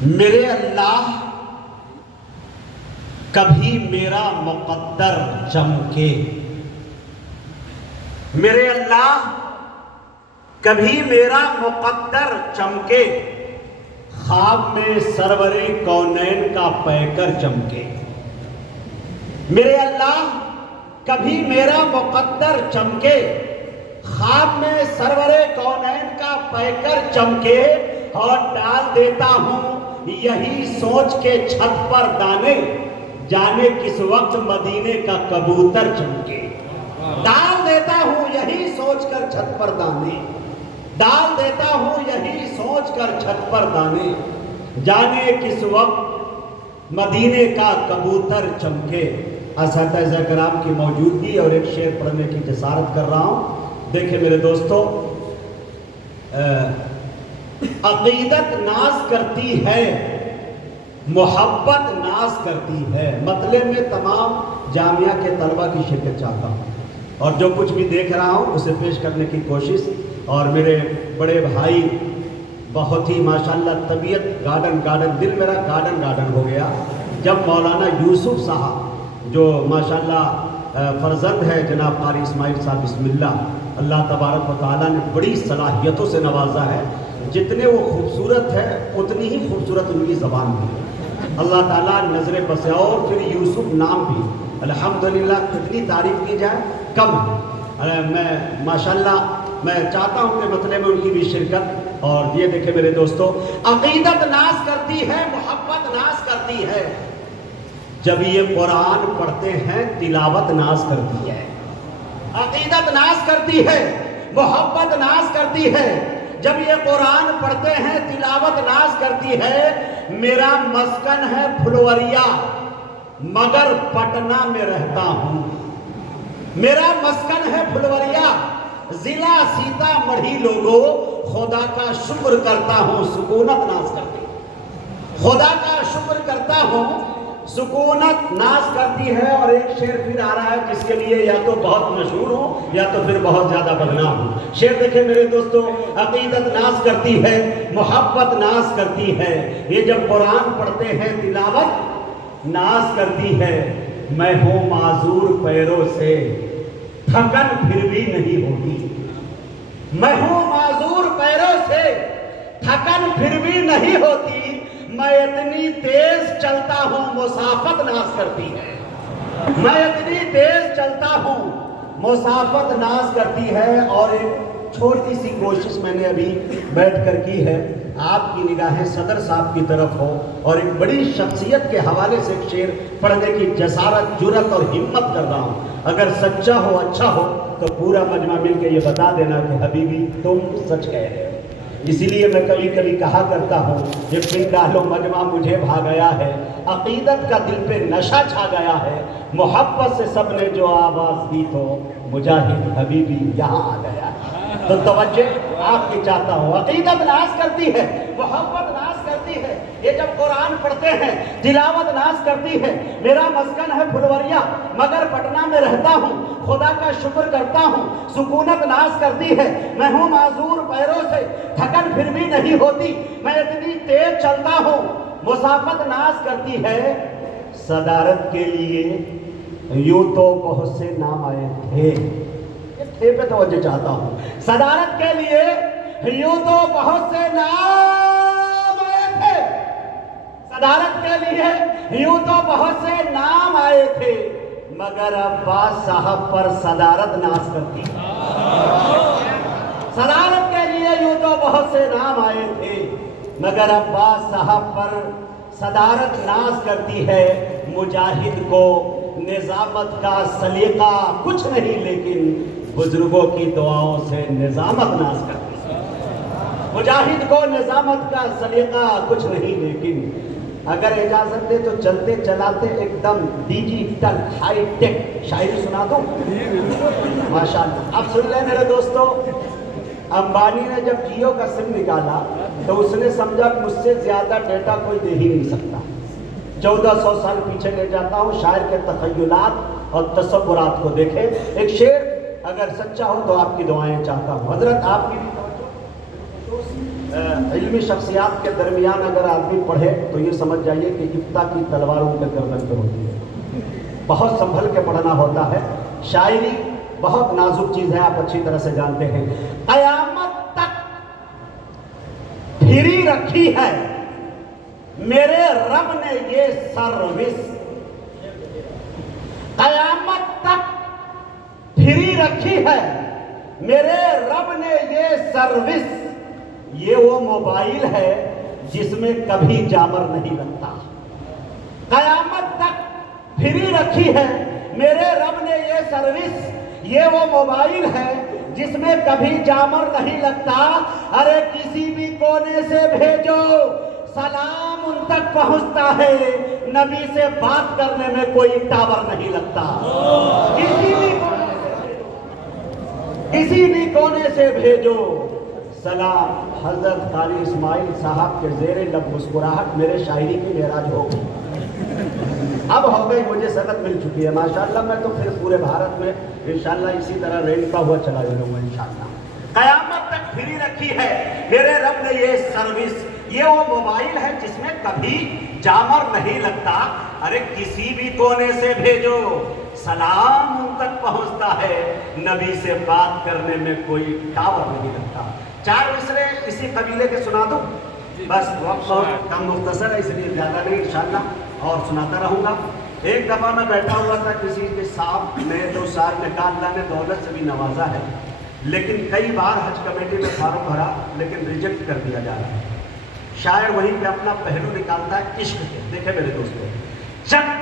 میرے اللہ کبھی میرا مقدر چمکے، میرے اللہ کبھی میرا مقدر چمکے، خواب میں سرور کونین کا پیکر چمکے۔ میرے اللہ کبھی میرا مقدر چمکے، خواب میں سرور کونین کا پیکر چمکے، اور ڈال دیتا ہوں یہی سوچ کے چھت پر دانے، جانے کس وقت مدینے کا کبوتر چمکے۔ ڈال دیتا ہوں یہی سوچ کر چھت پر دانے، ڈال دیتا ہوں یہی سوچ کر چھت پر دانے، جانے کس وقت مدینے کا کبوتر چمکے۔ اساتذہ کرام کی موجودگی اور ایک شعر پڑھنے کی جسارت کر رہا ہوں۔ دیکھیں میرے دوستو، عقیدت ناز کرتی ہے، محبت ناز کرتی ہے۔ مطلب میں تمام جامعہ کے طلبہ کی شرکت چاہتا ہوں اور جو کچھ بھی دیکھ رہا ہوں اسے پیش کرنے کی کوشش۔ اور میرے بڑے بھائی بہت ہی ماشاءاللہ طبیعت گارڈن دل میرا گارڈن ہو گیا جب مولانا یوسف صاحب جو ماشاءاللہ فرزند ہے جناب قاری اسماعیل صاحب، بسم اللہ تبارک و تعالیٰ نے بڑی صلاحیتوں سے نوازا ہے۔ جتنے وہ خوبصورت ہے اتنی ہی خوبصورت ان کی زبان بھی ہے، اللہ تعالیٰ نظر بس۔ اور پھر یوسف نام بھی الحمدللہ کتنی تعریف کی جائے کم ہے۔ میں ماشاءاللہ میں چاہتا ہوں کہ مطلب میں ان کی بھی شرکت۔ اور یہ دیکھیں میرے دوستو، عقیدت ناز کرتی ہے، محبت ناز کرتی ہے، جب یہ قرآن پڑھتے ہیں تلاوت ناز کرتی ہے۔ عقیدت ناز کرتی ہے، محبت ناز کرتی ہے، جب یہ قرآن پڑھتے ہیں تلاوت ناز کرتی ہے۔ میرا مسکن ہے پھلوریا مگر پٹنہ میں رہتا ہوں، میرا مسکن ہے پھلوریا ضلع سیتا مڑھی لوگو، خدا کا شکر کرتا ہوں سکونت ناز کرتی، خدا کا شکر کرتا ہوں سکونت ناز کرتی ہے۔ اور ایک شعر پھر آ رہا ہے جس کے لیے یا تو بہت مشہور ہو یا تو پھر بہت زیادہ بدنام ہو۔ شعر دیکھیں میرے دوستو، عقیدت ناز کرتی ہے، محبت ناز کرتی ہے، یہ جب قرآن پڑھتے ہیں تلاوت ناز کرتی ہے۔ میں ہوں معذور پیروں سے، تھکن پھر بھی نہیں ہوتی، میں ہوں معذور پیروں سے، تھکن پھر بھی نہیں ہوتی، میں اتنی تیز چلتا ہوں مسافت ناز کرتی ہے، میں اتنی تیز چلتا ہوں مسافت ناز کرتی ہے۔ اور ایک چھوٹی سی کوشش میں نے ابھی بیٹھ کر کی ہے، آپ کی نگاہیں صدر صاحب کی طرف ہو اور ایک بڑی شخصیت کے حوالے سے ایک شعر پڑھنے کی جسارت، جرأت اور ہمت کر رہا ہوں۔ اگر سچا ہو اچھا ہو تو پورا مجمع مل کے یہ بتا دینا کہ حبیبی تم سچ کہہ رہے ہو۔ اسی لیے میں کبھی کبھی کہا کرتا ہوں یہ پن ڈالو مجمع مجھے بھا گیا ہے، عقیدت کا دل پہ نشہ چھا گیا ہے، محبت سے سب نے جو آواز دی تو مجاہد حبیبی یہاں آ گیا ہے۔ تو توجہ آپ کی چاہتا ہوں، عقیدت ناز کرتی ہے، محبت ناز کرتی ہے، یہ جب قرآن پڑھتے ہیں تلاوت ناز کرتی ہے۔ میرا مسکن ہے پھلوریا مگر پٹنہ میں رہتا ہوں، خدا کا شکر کرتا ہوں سکونت ناز کرتی ہے، میں ہوں معذور پیروں سے، تھکن پھر بھی نہیں ہوتی، میں اتنی تیز چلتا ہوں مسافت ناز کرتی ہے۔ صدارت کے لیے یوں تو بہت سے نام آئے تھے، پہ توجہ چاہتا ہوں، صدارت کے لیے یوں تو بہت سے نام آئے تھے، صدارت کے لیے یوں تو بہت سے نام آئے تھے، مگر عباس صاحب پر صدارت ناز کرتی ہے۔ صدارت کے لیے یوں تو بہت سے نام آئے تھے، مگر عباس صاحب پر صدارت ناز کرتی ہے۔ مجاہد کو نظامت کا سلیقہ کچھ نہیں، لیکن بزرگوں کی دعاؤں سے نظامت ناز کرتی ہے۔ مجاہد کو نظامت کا سلیقہ کچھ نہیں، لیکن اگر اجازت دے تو چلتے چلاتے ایک دم ڈیجیٹل ہائی ٹیک شاعری سنا دوں ماشاءاللہ۔ اب سن لیں میرے دوستو، امبانی نے جب جیو کا سم نکالا تو اس نے سمجھا مجھ سے زیادہ ڈیٹا کوئی دے ہی نہیں سکتا۔ 1400 سال پیچھے لے جاتا ہوں، شاعر کے تخیلات اور تصورات کو دیکھیں۔ ایک شعر اگر سچا ہو تو آپ کی دعائیں چاہتا ہوں، حضرت آپ کی بھی توجہ۔ علمی شخصیات کے درمیان اگر آدمی پڑھے تو یہ سمجھ جائیے کہ افتاء کی تلوار ان کے گردن پہ ہوتی ہے. بہت سنبھل کے پڑھنا ہوتا ہے. شاعری بہت نازک چیز ہے، آپ اچھی طرح سے جانتے ہیں. قیامت تک پھری رکھی ہے میرے رب نے یہ سروس، قیامت تک پھری رکھی ہے میرے رب نے یہ سروس. یہ وہ موبائل ہے جس میں کبھی جامر نہیں لگتا. قیامت تک پھری رکھی ہے میرے رب نے یہ سروس. یہ وہ موبائل ہے جس میں کبھی جامر نہیں لگتا. ارے کسی بھی کونے سے بھیجو سلام ان تک پہنچتا ہے. نبی سے بات کرنے میں کوئی ٹاور نہیں لگتا. کسی بھی کونے سے بھیجو سلام. حضرت قاری اسماعیل صاحب کے زیر لب مسکراہٹ میرے شاعری کی معراج ہو گئی. اب ہو گئی، مجھے سند مل چکی ہے ماشاءاللہ. میں تو پھر پورے بھارت میں انشاءاللہ اسی طرح رینکا ہوا چلا جاؤں گا انشاءاللہ. قیامت تک پھری رکھی ہے میرے رب نے یہ سروس. یہ وہ موبائل ہے جس میں کبھی جامر نہیں لگتا. ارے کسی بھی کونے سے بھیجو سلام ان تک پہنچتا ہے. نبی سے بات کرنے میں کوئی ٹاور نہیں لگتا. 4 مصرے اسی قبیلے کے سنا دوں؟ بس وقت کم مختصر ہے اس لیے زیادہ نہیں انشاءاللہ اور سناتا رہوں گا. ایک دفعہ میں بیٹھا ہوا تھا کسی کے ساتھ میں، جو سال میں اللہ نے دولت سے بھی نوازا ہے، لیکن کئی بار حج کمیٹی میں فارم بھرا لیکن ریجیکٹ کر دیا جا رہا ہے. شاعر وہیں پہ اپنا پہلو نکالتا ہے عشق کے. دیکھیں میرے دوستوں، جب